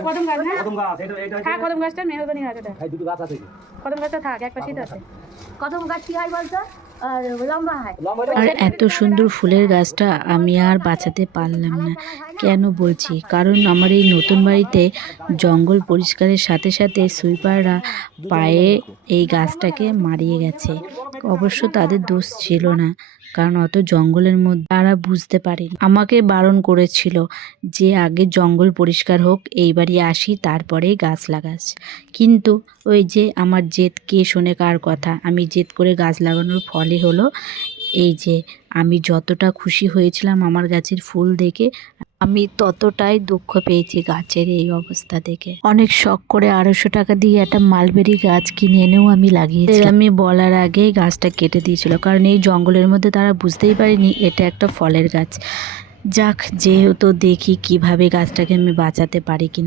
এটা কদম গাছ না? কদম গাছ, এটা থাক কদম গাছটা, মেহগনি গাছ এটা। এই দুটো গাছ আছে। কদম গাছটা থাক, এক পাশেই তো আছে। কদম গাছ কি হয় বলতো? আর লম্বা হয়। আর এত সুন্দর ফুলের গাছটা আমি আর বাঁচাতে পারলাম না। কেন বলছি, কারণ আমার এই নতুন বাড়িতে জঙ্গল পরিষ্কারের সাথে সাথে সুইপাররা পায়ে এই গাছটাকে মারিয়ে গেছে। অবশ্য তাদের দোষ ছিল না, কারণ অত জঙ্গলের মধ্যে তারা বুঝতে পারেনি। আমাকে বারণ করেছিল যে আগে জঙ্গল পরিষ্কার হোক, এই বাড়ি আসি তারপরেই গাছ লাগাস। কিন্তু ওই যে আমার জেদ, কে শোনে কার কথা, আমি জেদ করে গাছ লাগানোর ফলে হলো এই যে আমি যতটা খুশি হয়েছিলাম আমার গাছের ফুল দেখে, আমি ততটাই দুঃখ পেয়েছি গাছের এই অবস্থা দেখে। অনেক শখ করে 250 টাকা দিয়ে একটা মালবেরি গাছ কিনে এনেও আমি লাগিয়েছি। আমি বলার আগেই গাছটা কেটে দিয়েছিল, কারণ এই জঙ্গলের মধ্যে তারা বুঝতেই পারেনি এটা একটা ফলের গাছ। যাক, যেহেতু দেখি কিভাবে গাছটাকে আমি বাঁচাতে পারি কিনা।